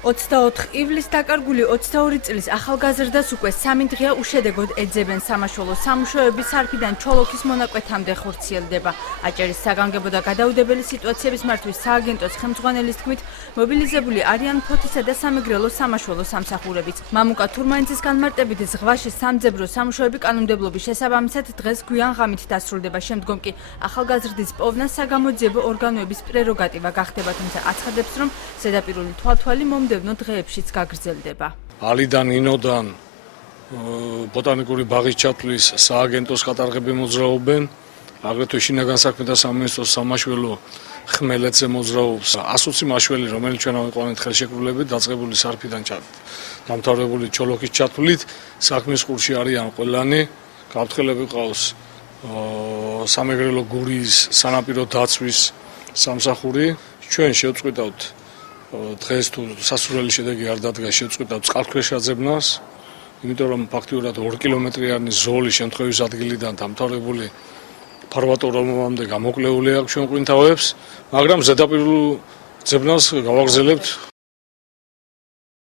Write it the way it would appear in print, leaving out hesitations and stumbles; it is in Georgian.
24 ივლისს დაკარგული 22 წლის ახალგაზრდას უკვე 3 დღეა უშედეგოდ ეძებენ სამაშველო სამუშაოები სარფიდან ჩოლოქის მონაკვეთამდე ხორციელდება. აჭარის საგანგებო და გადაუდებელი სიტუაციების მართვის სააგენტოს ხელმძღვანელის თქმით, მობილიზებული არიან ფოთისა და სამეგრელო სამაშველო სამსახურებიც. მამუკა თურმანიძის განმარტებით ზღვაში სამძებრო სამუშაოები კანონმდებლობის შესაბამისად დღეს გვიან ღამით დასრულდება. შემდგომ კი ახალგაზრდის პოვნა საგამოძიებო ორგანოების პრეროგატივა გახდება, თუმცა აცხადებს, რომ ზედაპირული თვალთვალი მომდევნო დღეებშიც გაგრძელდება. ალიდან ინოდან ბოტანიკური ბაღის ჩათვლის სააგენტოს კატარღები მოძრაობენ, აგრეთვე შინაგან საქმეთა სამინისტროს სამაშველო ხმელეთზე მოძრაობს 120 მაშველი, რომელიც ჩვენ ავიყვანეთ ხელშეკრულებით დაწყებული სარფიდან დამთავრებული ჩოლოქის ჩათვლით, საქმის ყურში არიან ყველანი, გაფრთხილები ყავს სამეგრელო გურიის სანაპირო დაცვის სამსახური. ჩვენ შევწყვიტავთ დღეს თუ სასურველი შედეგი არ დადგა შევწყვიტავთ წყალქვეშ აძებნას, იმიტომ რომ ფაქტიურად 2 კილომეტრიანი ზოლი შემთხვევის ადგილიდან დამთავრებული ფარვატორომამდე გამოკლეული აქვს ჩვენ ყვინთავებს, მაგრამ ზედაპირულ ძებნას გავაგრძელებთ